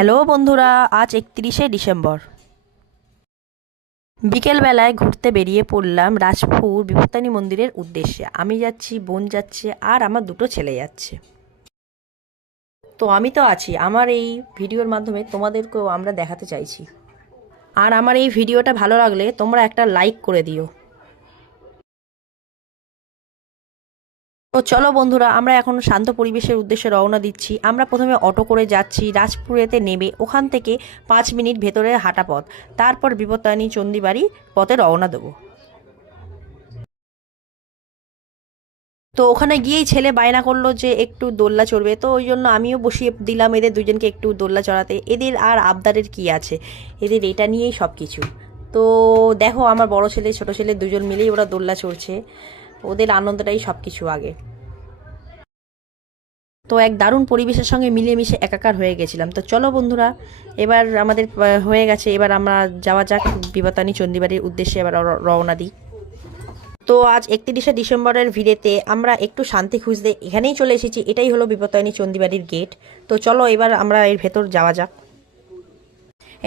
Hello বন্ধুরা, আজ 31শে December বিকেলবেলায় ঘুরতে বেরিয়ে পড়লাম রাজপুর বিপত্তারিণী মন্দিরের উদ্দেশ্যে। আমি যাচ্ছি, বোন যাচ্ছে, আর আমার দুটো ছেলে যাচ্ছে। তো আমি তো আছি। আমার এই ভিডিওর মাধ্যমে তোমাদেরকেও আমরা দেখাতে চাইছি। আর আমার এই ভিডিওটা ভালো লাগলে তোমরা একটা লাইক করে দিও। তো চলো বন্ধুরা, আমরা এখন শান্ত পরিবেশের উদ্দেশ্যে রওনা দিচ্ছি। আমরা প্রথমে অটো করে যাচ্ছি রাজপুরেতে নেমে, ওখান থেকে 5 মিনিট ভেতরে হাঁটা পথ, তারপর বিপত্তারিণী চণ্ডীবাড়ি পথে রওনা দেবো। তো ওখানে গিয়েই ছেলে বায়না করলো যে একটু দোলনা চড়বে, তো ওই জন্য আমিও বসিয়ে দিলাম এদের দুজনকে একটু দোলনা চড়াতে। এদের আর আবদারের কি আছে, এদের এটা নিয়েই সব কিছু। তো দেখো, আমার বড় ছেলে ছোট ছেলে দুজন মিলেই ওরা দোলনা চড়ছে, ওদের আনন্দটাই সব কিছু আগে। তো এক দারুণ পরিবেশের সঙ্গে মিলেমিশে একাকার হয়ে গেছিলাম। তো চলো বন্ধুরা, এবার আমাদের হয়ে গেছে, এবার আমরা যাওয়া যাক বিপত্তারিণী চণ্ডীবাড়ির উদ্দেশ্যে, এবার রওনা দিই। তো আজ 31শে ডিসেম্বরের ভিড়েতে আমরা একটু শান্তি খুঁজতে এখানেই চলে এসেছি। এটাই হলো বিপত্তারিণী চণ্ডীবাড়ির গেট। তো চলো এবার আমরা এর ভেতর যাওয়া যাক।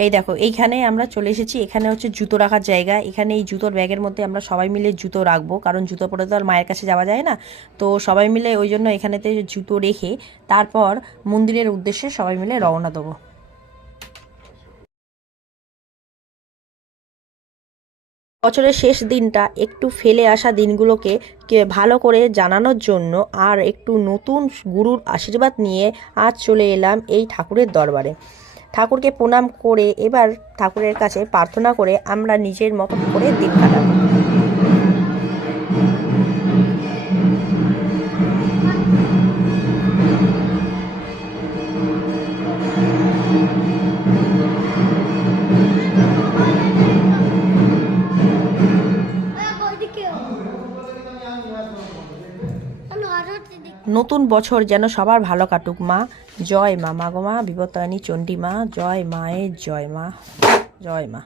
এই দেখো, এইখানে আমরা চলে এসেছি। এখানে হচ্ছে জুতো রাখার জায়গা। এখানে এই জুতোর ব্যাগের মধ্যে আমরা সবাই মিলে জুতো রাখবো, কারণ জুতো পরে তো আর মায়ের কাছে যাওয়া যায় না। তো সবাই মিলে ওই জন্য এখানেতে জুতো রেখে তারপর মন্দিরের উদ্দেশ্যে সবাই মিলে রওনা দেবো। বছরের শেষ দিনটা একটু ফেলে আসা দিনগুলোকে ভালো করে জানানোর জন্য আর একটু নতুন গুরুর আশীর্বাদ নিয়ে আজ চলে এলাম এই ঠাকুরের দরবারে। ঠাকুরকে প্রণাম করে এবার ঠাকুরের কাছে প্রার্থনা করে আমরা নিজের মতো করে দিন কাটাবো। নতুন বছর যেন সবার ভালো কাটুক মা। জয় মা, মা গো মা, বিপত্তারিণী চণ্ডী মা, জয় মায়ের জয় মা, জয় মা।